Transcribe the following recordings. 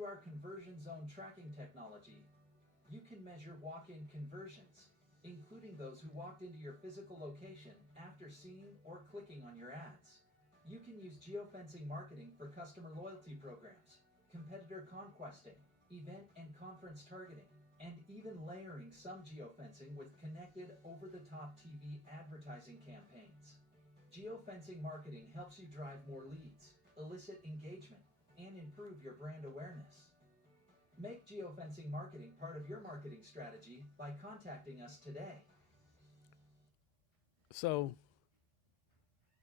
Through our conversion zone tracking technology, you can measure walk-in conversions, including those who walked into your physical location after seeing or clicking on your ads. You can use geofencing marketing for customer loyalty programs, competitor conquesting, event and conference targeting, and even layering some geofencing with connected over-the-top TV advertising campaigns. Geofencing marketing helps you drive more leads, elicit engagement, and improve your brand awareness. Make geofencing marketing part of your marketing strategy by contacting us today. So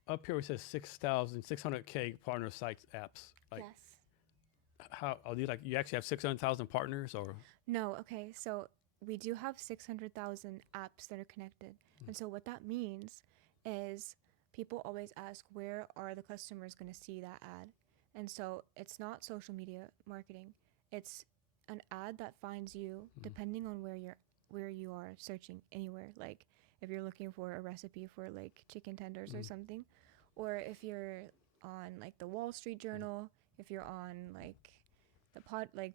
up here it says 6,600K partner sites apps. Like, Yes. how are these, like, you actually have 600,000 partners, or? No, okay. So we do have 600,000 apps that are connected. And so what that means is people always ask, where are the customers going to see that ad? And so it's not social media marketing. It's an ad that finds you depending on where you are searching anywhere. Like if you're looking for a recipe for like chicken tenders or something, or if you're on like the Wall Street Journal, if you're on like the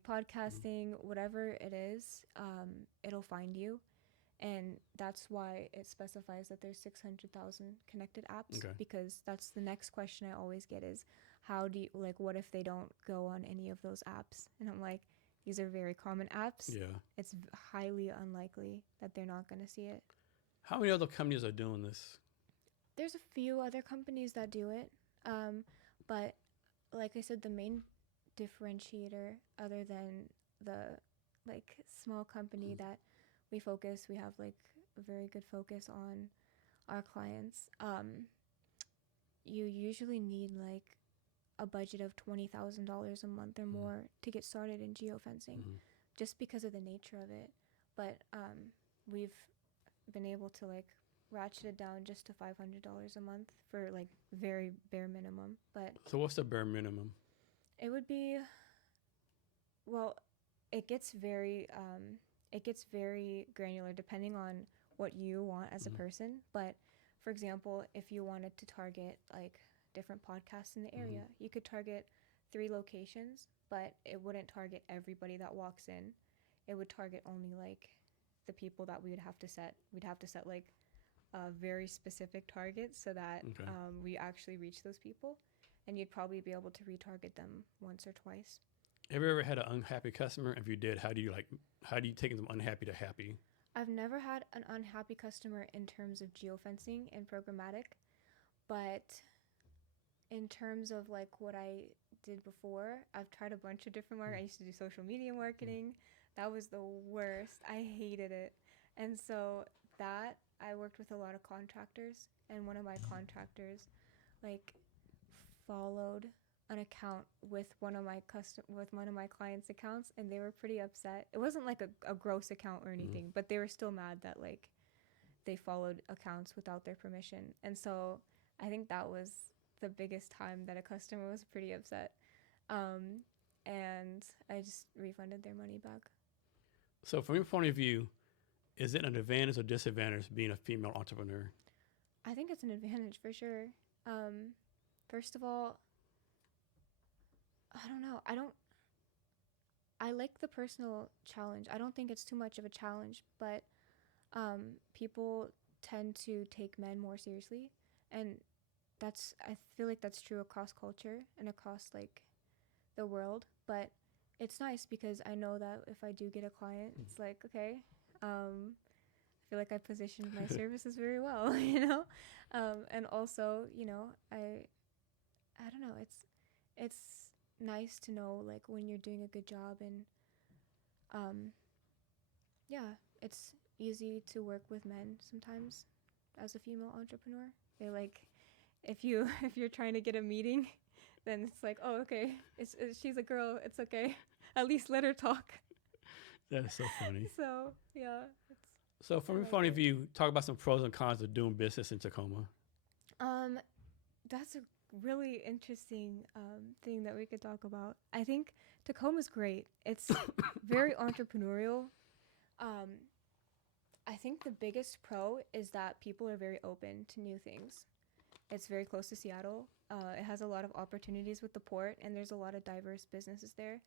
podcasting, whatever it is, it'll find you. And that's why it specifies that there's 600,000 connected apps, Okay. because that's the next question I always get is, how do you, like, what if they don't go on any of those apps? And I'm like, these are very common apps. Yeah. It's highly unlikely that they're not going to see it. How many other companies are doing this? There's a few other companies that do it. But like I said, the main differentiator, other than the like small company that we have like a very good focus on our clients. You usually need like a budget of $20,000 a month or more to get started in geofencing, just because of the nature of it. But we've been able to like ratchet it down just to $500 a month for like very bare minimum. But So what's the bare minimum? it would be, well, it gets very granular depending on what you want as a person. But for example, if you wanted to target like different podcasts in the area, you could target 3 locations, but it wouldn't target everybody that walks in. It would target only like the people that we would have to set. We'd have to set like a very specific target so that we actually reach those people, and you'd probably be able to retarget them once or twice. Have you ever had an unhappy customer? If you did, how do you take them unhappy to happy? I've never had an unhappy customer in terms of geofencing and programmatic, but in terms of like what I did before, I've tried a bunch of different marketing. I used to do social media marketing. That was the worst. I hated it. And so that I worked with a lot of contractors, and one of my contractors like followed an account with one of my clients' accounts, and they were pretty upset. It wasn't like a gross account or anything, but they were still mad that like they followed accounts without their permission. And so I think that was the biggest time that a customer was pretty upset. And I just refunded their money back. So from your point of view, is it an advantage or disadvantage being a female entrepreneur? I think it's an advantage for sure. First of all, I don't know. I like the personal challenge. I don't think it's too much of a challenge, but people tend to take men more seriously. And I feel like that's true across culture and across like the world. But it's nice because I know that if I do get a client, it's like, okay, I feel like I positioned my services very well, you know? And also, you know, I don't know, it's nice to know like when you're doing a good job, and yeah, it's easy to work with men sometimes as a female entrepreneur. They like, if you're trying to get a meeting, then it's like, oh, okay, she's a girl, it's okay, at least let her talk. That is so funny. So yeah, so from your point of view, talk about some pros and cons of doing business in Tacoma. That's a really interesting thing that we could talk about. I think Tacoma's great. It's very entrepreneurial. I think the biggest pro is that people are very open to new things. It's very close to Seattle. It has a lot of opportunities with the port, and there's a lot of diverse businesses there.